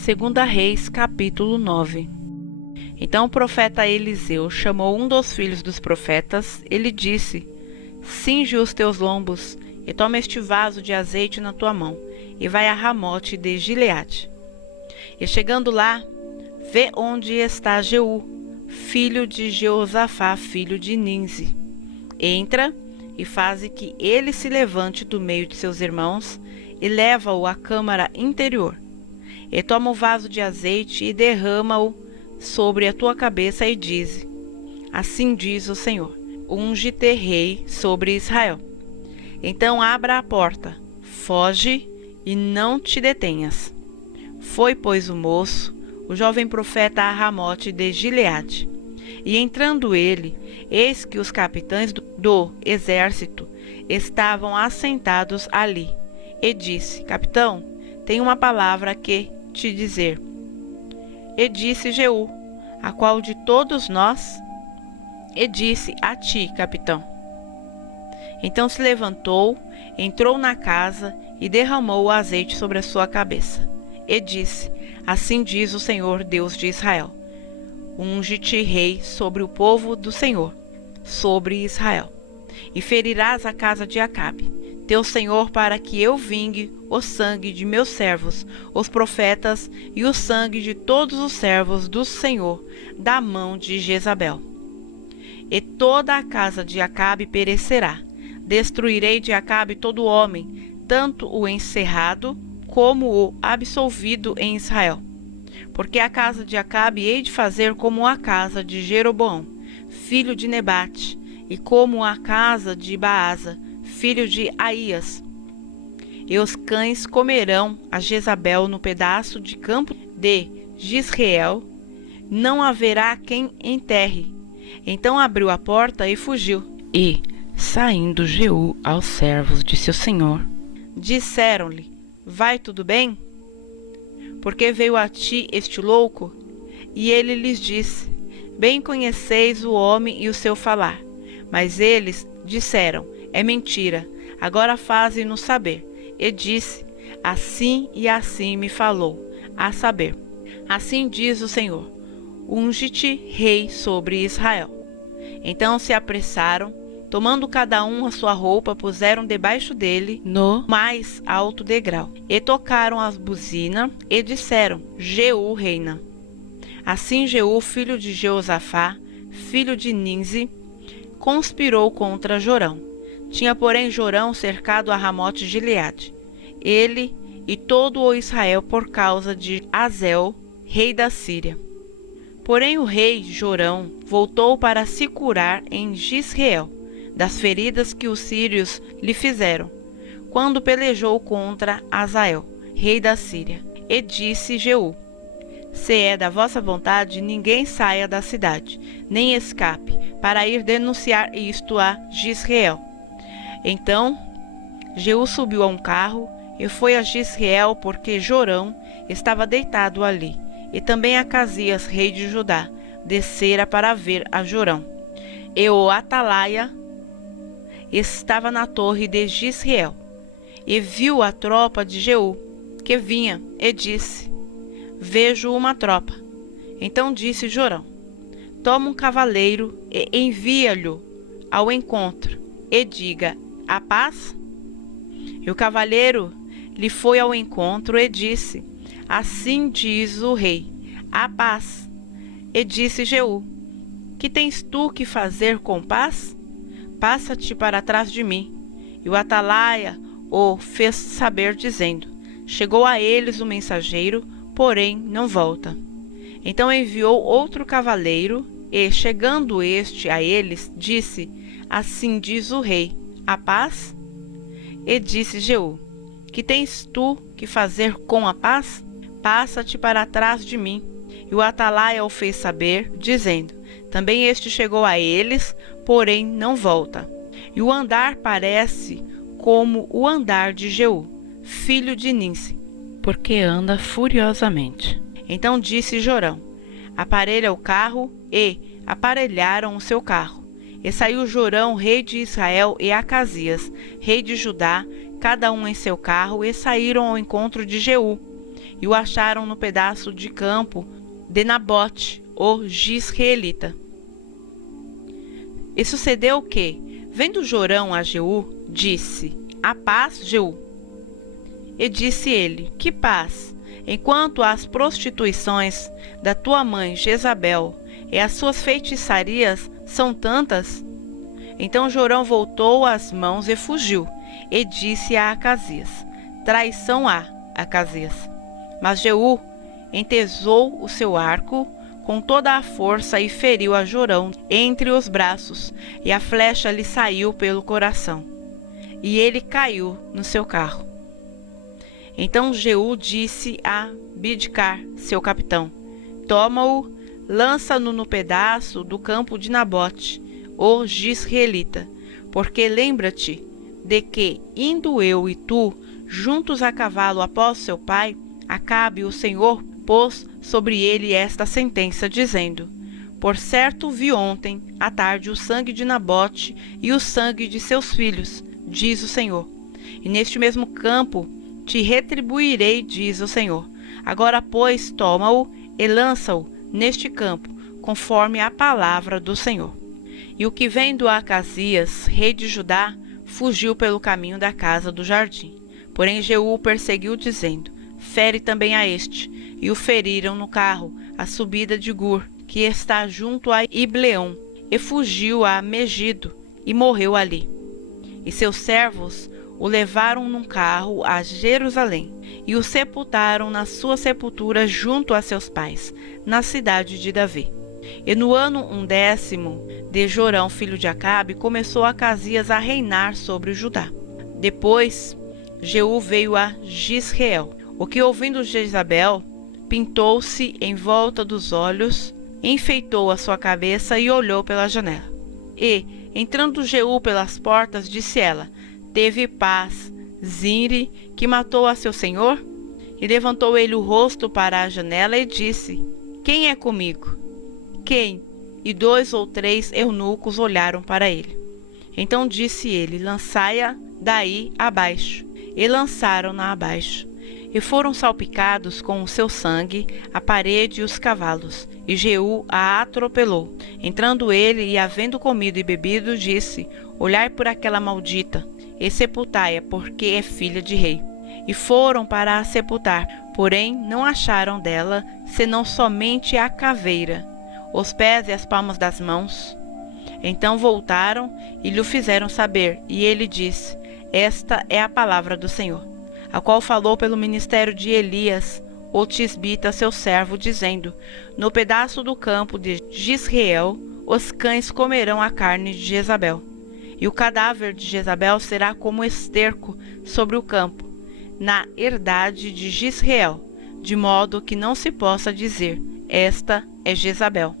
Segunda Reis, capítulo 9. Então o profeta Eliseu chamou um dos filhos dos profetas. Ele disse: Cinge os teus lombos e toma este vaso de azeite na tua mão e vai a Ramote de Gileade. E chegando lá, vê onde está Jeú, filho de Jeosafá, filho de Ninzi. Entra e faze que ele se levante do meio de seus irmãos e leva-o à câmara interior. E toma o vaso de azeite e derrama-o sobre a tua cabeça e diz: Assim diz o Senhor, unge-te rei sobre Israel. Então abra a porta, foge e não te detenhas. Foi, pois, o moço, o jovem profeta, a Ramote de Gileade. E entrando ele, eis que os capitães do exército estavam assentados ali. E disse: Capitão, tenho uma palavra que te dizer. E disse Jeú: A qual de todos nós? E disse: A ti, capitão. Então se levantou, entrou na casa e derramou o azeite sobre a sua cabeça. E disse: Assim diz o Senhor, Deus de Israel: Unge-te rei sobre o povo do Senhor, sobre Israel. E ferirás a casa de Acabe, teu senhor, para que eu vingue o sangue de meus servos, os profetas, e o sangue de todos os servos do Senhor, da mão de Jezabel. E toda a casa de Acabe perecerá. Destruirei de Acabe todo homem, tanto o encerrado como o absolvido em Israel. Porque a casa de Acabe hei de fazer como a casa de Jeroboão, filho de Nebate, e como a casa de Baasa, filho de Aías. E os cães comerão a Jezabel no pedaço de campo de Jizreel, não haverá quem enterre. Então abriu a porta e fugiu. E, saindo Jeú aos servos de seu senhor, disseram-lhe: Vai tudo bem? Porque veio a ti este louco? E ele lhes disse: Bem conheceis o homem e o seu falar. Mas eles disseram: É mentira, agora faze-nos saber. E disse: Assim e assim me falou, a saber: Assim diz o Senhor: Unge-te rei sobre Israel. Então se apressaram, tomando cada um a sua roupa, puseram debaixo dele no mais alto degrau, e tocaram as buzinas, e disseram: Jeú reina. Assim Jeú, filho de Jeosafá, filho de Ninzi, conspirou contra Jorão. Tinha, porém, Jorão cercado a Ramote de Gileade, ele e todo o Israel, por causa de Azel, rei da Síria. Porém o rei Jorão voltou para se curar em Jizreel, das feridas que os sírios lhe fizeram, quando pelejou contra Azael, rei da Síria. E disse Jeú: Se é da vossa vontade, ninguém saia da cidade, nem escape, para ir denunciar isto a Jizreel. Então Jeú subiu a um carro e foi a Jizreel, porque Jorão estava deitado ali, e também Acasias, rei de Judá, descera para ver a Jorão. E o atalaia estava na torre de Jizreel, e viu a tropa de Jeú, que vinha, e disse: Vejo uma tropa. Então disse Jorão: Toma um cavaleiro e envia-lhe ao encontro, e diga: A paz? E o cavaleiro lhe foi ao encontro e disse: Assim diz o rei: A paz. E disse Jeú: Que tens tu que fazer com paz? Passa-te para trás de mim. E o atalaia o fez saber, dizendo: Chegou a eles o mensageiro, porém não volta. Então enviou outro cavaleiro, e, chegando este a eles, disse: Assim diz o rei: A paz? E disse Jeú: Que tens tu que fazer com a paz? Passa-te para trás de mim. E o atalaia o fez saber, dizendo: Também este chegou a eles, porém não volta. E o andar parece como o andar de Jeú, filho de Ninsi, porque anda furiosamente. Então disse Jorão: Aparelha o carro, e aparelharam o seu carro. E saiu Jorão, rei de Israel, e Acasias, rei de Judá, cada um em seu carro, e saíram ao encontro de Jeú. e o acharam no pedaço de campo de Nabote, o Jizreelita. E sucedeu que, vendo Jorão a Jeú, disse: A paz, Jeú? E disse ele: Que paz? Enquanto as prostituições da tua mãe Jezabel e as suas feitiçarias são tantas? Então Jorão voltou as mãos e fugiu, e disse a Acasias: Traição há, Acasias. Mas Jeú entesou o seu arco com toda a força e feriu a Jorão entre os braços, e a flecha lhe saiu pelo coração, e ele caiu no seu carro. Então Jeú disse a Bidcar, seu capitão: Toma-o, lança-no no pedaço do campo de Nabote, o Jizreelita, porque lembra-te de que, indo eu e tu, juntos a cavalo após seu pai, Acabe o Senhor pôs sobre ele esta sentença, dizendo: Por certo vi ontem à tarde o sangue de Nabote e o sangue de seus filhos, diz o Senhor. E neste mesmo campo te retribuirei, diz o Senhor. Agora, pois, toma-o e lança-o neste campo, conforme a palavra do Senhor. E o que vendo a Acasias, rei de Judá, fugiu pelo caminho da casa do jardim. Porém Jeú o perseguiu, dizendo: Fere também a este. E o feriram no carro, à subida de Gur, que está junto a Ibleão, e fugiu a Megido, e morreu ali. E seus servos o levaram num carro a Jerusalém, e o sepultaram na sua sepultura junto a seus pais, na cidade de Davi. E no ano 10º de Jorão, filho de Acabe, começou Acasias a reinar sobre o Judá. Depois Jeú veio a Jizreel, o que, ouvindo Jezabel, pintou-se em volta dos olhos, enfeitou a sua cabeça e olhou pela janela. E, entrando Jeú pelas portas, disse ela: Teve paz Zimri, que matou a seu senhor? E levantou ele o rosto para a janela e disse: Quem é comigo? Quem? E 2 ou 3 eunucos olharam para ele. Então disse ele: Lançai-a daí abaixo. E lançaram-na abaixo. E foram salpicados com o seu sangue a parede e os cavalos, e Jeú a atropelou. Entrando ele, e havendo comido e bebido, disse: Olhai por aquela maldita, e sepultai-a, porque é filha de rei. E foram para a sepultar, porém não acharam dela, senão somente a caveira, os pés e as palmas das mãos. Então voltaram e lhe fizeram saber, e ele disse: Esta é a palavra do Senhor, a qual falou pelo ministério de Elias, o tisbita, seu servo, dizendo: No pedaço do campo de Jizreel, os cães comerão a carne de Jezabel, e o cadáver de Jezabel será como esterco sobre o campo, na herdade de Jizreel, de modo que não se possa dizer: Esta é Jezabel.